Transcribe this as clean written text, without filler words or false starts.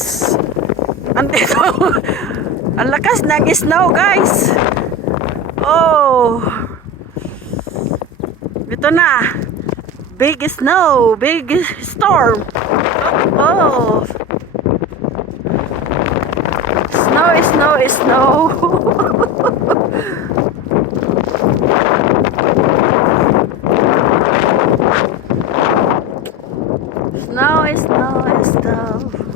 guys. Andito. Ang lakas ng snow guys. Oh. Ito na. Big snow. Big storm. Oh. Snow, snow, snow. Snow, snow, snow.